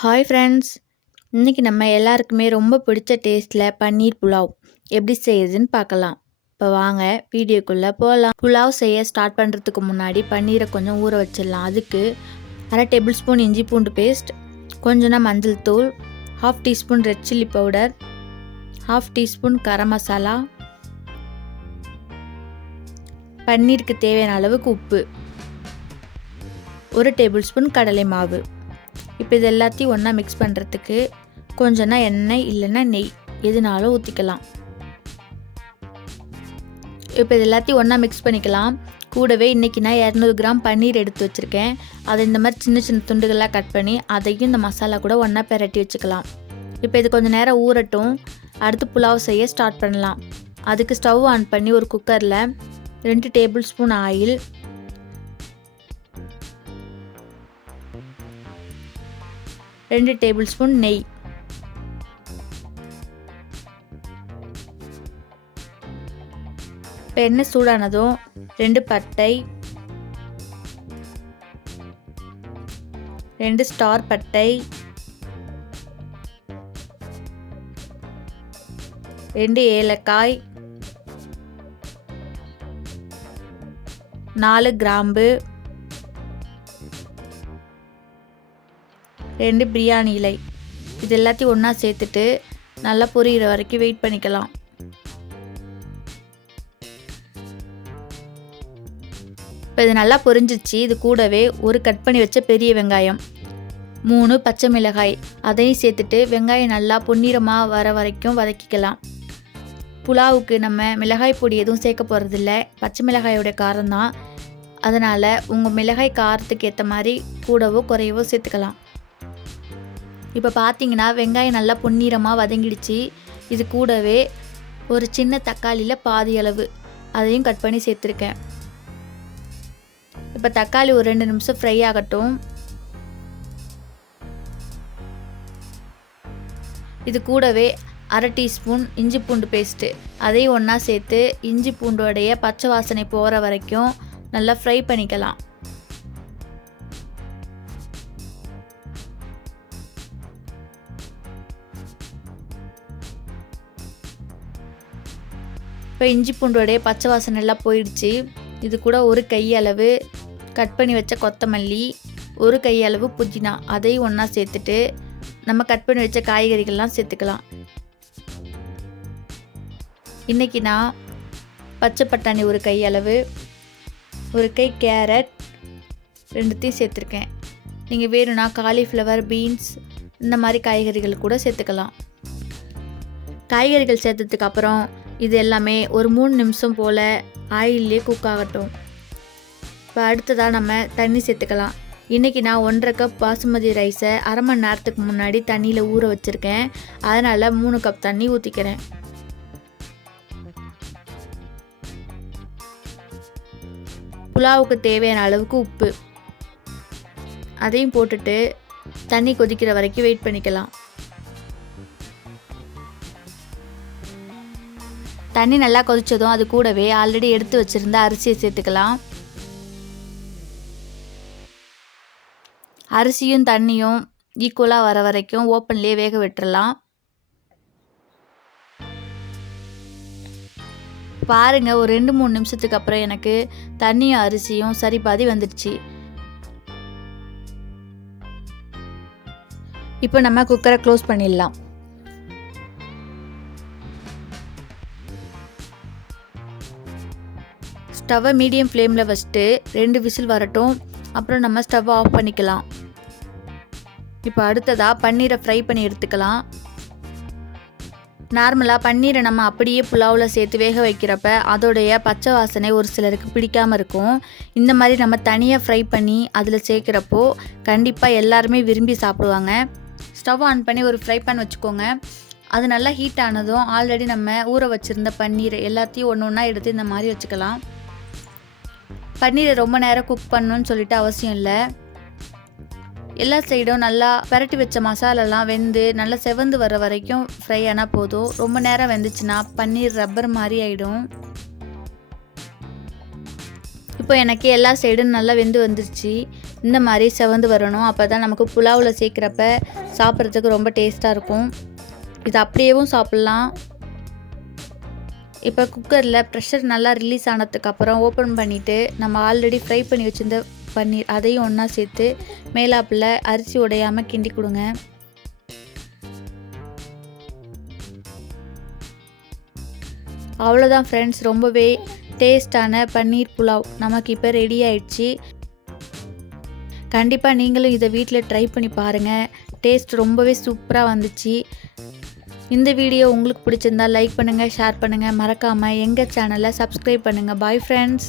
Hi friends, இன்றைக்கி நம்ம எல்லாருக்குமே ரொம்ப பிடிச்ச டேஸ்ட்டில் பன்னீர் புலாவ் எப்படி செய்யுதுன்னு பார்க்கலாம். இப்போ வாங்க வீடியோக்குள்ளே போகலாம். புலாவ் செய்ய ஸ்டார்ட் பண்ணுறதுக்கு முன்னாடி பன்னீரை கொஞ்சம் ஊற வச்சிடலாம். அதுக்கு 1/2 டேபிள் ஸ்பூன் இஞ்சி பூண்டு பேஸ்ட், கொஞ்சம் மஞ்சள் தூள், 1/2 teaspoon red chilli powder, 1/2 teaspoon garam masala, பன்னீருக்கு தேவையான அளவுக்கு உப்பு, 1 டேபிள் ஸ்பூன் கடலை மாவு. இப்போ இது எல்லாத்தையும் ஒன்றா மிக்ஸ் பண்ணுறதுக்கு கொஞ்சம்னா எண்ணெய் இல்லைன்னா நெய் எதுனாலும் ஊற்றிக்கலாம். இப்போ இது எல்லாத்தையும் ஒன்றா மிக்ஸ் பண்ணிக்கலாம். கூடவே இன்றைக்கி நான் 200 கிராம் பன்னீர் எடுத்து வச்சுருக்கேன். அதை இந்த மாதிரி சின்ன சின்ன துண்டுகளாக கட் பண்ணி அதையும் இந்த மசாலா கூட ஒன்றா பிரட்டி வச்சுக்கலாம். இப்போ இது கொஞ்சம் நேரம் ஊறட்டும். அடுத்து புலாவ் செய்ய ஸ்டார்ட் பண்ணலாம். அதுக்கு ஸ்டவ் ஆன் பண்ணி ஒரு குக்கரில் 2 table spoon oil, 2 table spoon நெய், இப்போ எண்ணெய் சூடானதும் 2 பட்டை, 2 ஸ்டார் பட்டை, 2 ஏலக்காய், 4 கிராம்பு, 2 பிரியாணி இலை, இது எல்லாத்தையும் ஒன்றா சேர்த்துட்டு நல்லா பொரியிற வரைக்கும் வெயிட் பண்ணிக்கலாம். இப்போ இது நல்லா பொரிஞ்சிச்சு. இது கூடவே ஒரு கட் பண்ணி வச்ச பெரிய வெங்காயம், 3 பச்சை மிளகாய் அதையும் சேர்த்துட்டு வெங்காயம் நல்லா பொன்னிறமாக வர வரைக்கும் வதக்கிக்கலாம். புலாவுக்கு நம்ம மிளகாய் பொடி எதுவும் சேர்க்க போகிறதில்ல, பச்சை மிளகாயோட காரம் தான். அதனால் உங்கள் மிளகாய் காரத்துக்கு ஏற்ற மாதிரி கூடவோ குறையவோ சேர்த்துக்கலாம். இப்போ பார்த்தீங்கன்னா வெங்காயம் நல்லா பொன்னிறமாக வதங்கிடுச்சு. இது கூடவே ஒரு சின்ன தக்காளியில் பாதி அளவு அதையும் கட் பண்ணி சேர்த்துருக்கேன். இப்போ தக்காளி ஒரு 2 நிமிஷம் ஃப்ரை ஆகட்டும். இது கூடவே 1/2 டீஸ்பூன் இஞ்சி பூண்டு பேஸ்ட்டு அதையும் ஒன்றா சேர்த்து இஞ்சி பூண்டோடைய பச்சை வாசனை போகிற வரைக்கும் நல்லா ஃப்ரை பண்ணிக்கலாம். இப்போ இஞ்சி பூண்டோடைய பச்சை வாசனை எல்லாம் போயிடுச்சு. இது கூட ஒரு கையளவு கட் பண்ணி வச்ச கொத்தமல்லி, ஒரு கையளவு புதினா அதையும் ஒன்றா சேர்த்துட்டு நம்ம கட் பண்ணி வச்ச காய்கறிகள்லாம் சேர்த்துக்கலாம். இன்றைக்கி நான் பச்சை பட்டாணி ஒரு கையளவு, ஒரு கை கேரட் 2த்தையும் சேர்த்துருக்கேன். நீங்கள் வேணும்னா காலிஃப்ளவர், பீன்ஸ் இந்த மாதிரி காய்கறிகள் கூட சேர்த்துக்கலாம். காய்கறிகள் சேர்த்ததுக்கு அப்புறம் இது எல்லாமே ஒரு 3 நிமிஷம் போல் ஆயிலே குக் ஆகட்டும். இப்போ அடுத்ததாக நம்ம தண்ணி சேர்த்துக்கலாம். இன்றைக்கி நான் 1/2 கப் பாசுமதி ரைஸை 1/2 மணி நேரத்துக்கு முன்னாடி தண்ணியில் ஊற வச்சுருக்கேன். அதனால் 3 கப் தண்ணி ஊற்றிக்கிறேன். புலாவுக்கு தேவையான அளவுக்கு உப்பு அதையும் போட்டுட்டு தண்ணி கொதிக்கிற வரைக்கும் வெயிட் பண்ணிக்கலாம். தண்ணி நல்லா கொதிச்சதும் அது கூடவே ஆல்ரெடி எடுத்து வச்சுருந்த அரிசியை சேர்த்துக்கலாம். அரிசியும் தண்ணியும் ஈக்குவலாக வர வரைக்கும் ஓப்பன்லேயே வேக விட்டுறலாம். பாருங்கள், ஒரு 2-3 நிமிஷத்துக்கு அப்புறம் எனக்கு தண்ணியும் அரிசியும் சரி பாதி வந்துடுச்சு. இப்போ நம்ம குக்கரை க்ளோஸ் பண்ணிடலாம். ஸ்டவ்வை மீடியம் ஃப்ளேமில் வச்சுட்டு 2 விசில் வரட்டும். அப்புறம் நம்ம ஸ்டவ்வை ஆஃப் பண்ணிக்கலாம். இப்போ அடுத்ததாக பன்னீரை ஃப்ரை பண்ணி எடுத்துக்கலாம். நார்மலாக பன்னீரை நம்ம அப்படியே புலாவில் சேர்த்து வேக வைக்கிறப்ப அதோடைய பச்சை வாசனை ஒரு சிலருக்கு பிடிக்காமல் இருக்கும். இந்த மாதிரி நம்ம தனியாக ஃப்ரை பண்ணி அதில் சேர்க்குறப்போ கண்டிப்பாக எல்லாருமே விரும்பி சாப்பிடுவாங்க. ஸ்டவ் ஆன் பண்ணி ஒரு ஃப்ரை பேன் வச்சுக்கோங்க. அது நல்லா ஹீட் ஆனதும் ஆல்ரெடி நம்ம ஊற வச்சுருந்த பன்னீரை எல்லாத்தையும் ஒன்று ஒன்றா எடுத்து இந்த மாதிரி வச்சுக்கலாம். பன்னீரை ரொம்ப நேரம் குக் பண்ணணும்னு சொல்லிட்டு அவசியம் இல்லை. எல்லா சைடும் நல்லா பரட்டி வச்ச மசாலாலாம் வெந்து நல்லா செவந்து வர வரைக்கும் ஃப்ரை ஆனால் போதும். ரொம்ப நேரம் வெந்துச்சுன்னா பன்னீர் ரப்பர் மாதிரி ஆகிடும். இப்போ எனக்கு எல்லா சைடும் நல்லா வெந்து வந்துருச்சு. இந்த மாதிரி செவந்து வரணும். அப்போ தான் நமக்கு புலாவில் சேர்க்குறப்ப சாப்பிட்றதுக்கு ரொம்ப டேஸ்ட்டாக இருக்கும். இது அப்படியேவும் சாப்பிட்லாம். இப்போ குக்கரில் ப்ரெஷர் நல்லா ரிலீஸ் ஆனதுக்கப்புறம் ஓப்பன் பண்ணிவிட்டு நம்ம ஆல்ரெடி ஃப்ரை பண்ணி வச்சுருந்த பன்னீர் அதையும் ஒன்றா சேர்த்து மேலாப்பில் அரிசி உடையாமல் கிண்டி கொடுங்க. அவ்வளோதான் ஃப்ரெண்ட்ஸ், ரொம்பவே டேஸ்டான பன்னீர் புலாவ் நமக்கு இப்போ ரெடி ஆயிடுச்சு. கண்டிப்பாக நீங்களும் இதை வீட்டில் ட்ரை பண்ணி பாருங்கள். டேஸ்ட் ரொம்பவே சூப்பராக வந்துச்சு. இந்த வீடியோ உங்களுக்கு பிடிச்சிருந்தா லைக் பண்ணுங்கள், ஷேர் பண்ணுங்கள். மறக்காமல் எங்கள் சேனலை சப்ஸ்கிரைப் பண்ணுங்கள். Bye friends.